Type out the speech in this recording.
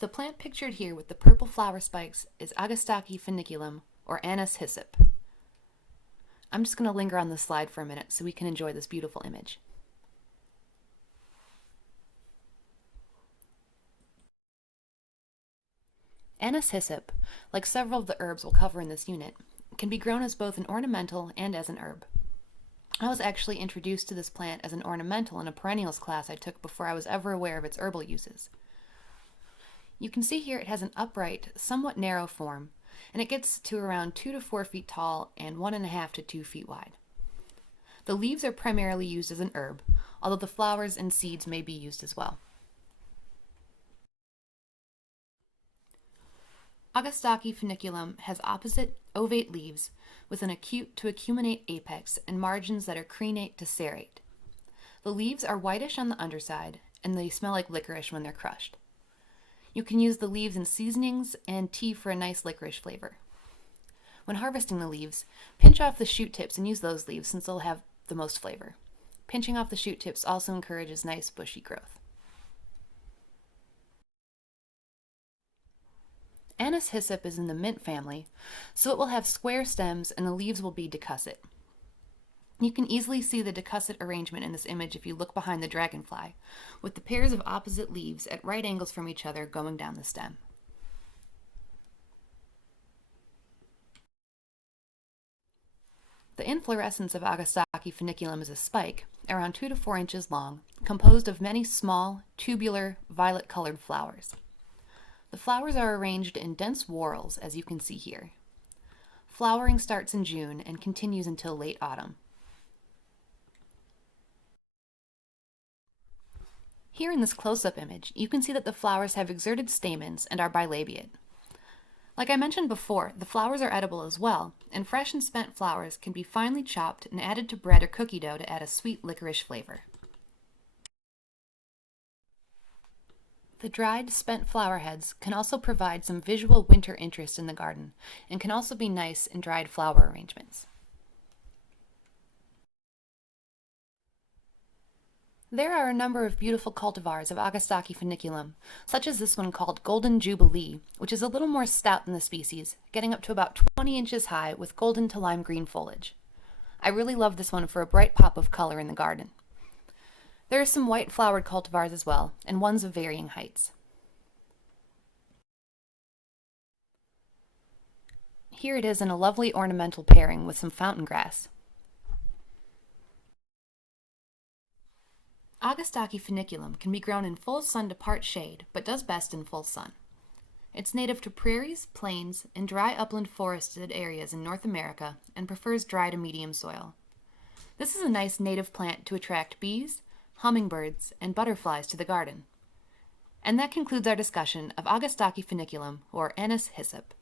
The plant pictured here with the purple flower spikes is Agastache foeniculum, or anise hyssop. I'm just going to linger on this slide for a minute so we can enjoy this beautiful image. Anise hyssop, like several of the herbs we'll cover in this unit, can be grown as both an ornamental and as an herb. I was actually introduced to this plant as an ornamental in a perennials class I took before I was ever aware of its herbal uses. You can see here it has an upright, somewhat narrow form, and it gets to around 2 to 4 feet tall and 1.5 to 2 feet wide. The leaves are primarily used as an herb, although the flowers and seeds may be used as well. Agastache foeniculum has opposite ovate leaves with an acute to acuminate apex and margins that are crenate to serrate. The leaves are whitish on the underside, and they smell like licorice when they're crushed. You can use the leaves in seasonings and tea for a nice licorice flavor. When harvesting the leaves, pinch off the shoot tips and use those leaves since they'll have the most flavor. Pinching off the shoot tips also encourages nice bushy growth. Anise hyssop is in the mint family, so it will have square stems and the leaves will be decussate. You can easily see the decussate arrangement in this image if you look behind the dragonfly, with the pairs of opposite leaves at right angles from each other going down the stem. The inflorescence of Agastache foeniculum is a spike, around 2 to 4 inches long, composed of many small, tubular, violet-colored flowers. The flowers are arranged in dense whorls, as you can see here. Flowering starts in June and continues until late autumn. Here in this close-up image, you can see that the flowers have exerted stamens and are bilabiate. Like I mentioned before, the flowers are edible as well, and fresh and spent flowers can be finely chopped and added to bread or cookie dough to add a sweet licorice flavor. The dried, spent flower heads can also provide some visual winter interest in the garden and can also be nice in dried flower arrangements. There are a number of beautiful cultivars of Agastache foeniculum, such as this one called Golden Jubilee, which is a little more stout than the species, getting up to about 20 inches high with golden to lime green foliage. I really love this one for a bright pop of color in the garden. There are some white flowered cultivars as well, and ones of varying heights. Here it is in a lovely ornamental pairing with some fountain grass. Agastache foeniculum can be grown in full sun to part shade, but does best in full sun. It's native to prairies, plains, and dry upland forested areas in North America and prefers dry to medium soil. This is a nice native plant to attract bees, hummingbirds, and butterflies to the garden. And that concludes our discussion of Agastache foeniculum, or anise hyssop.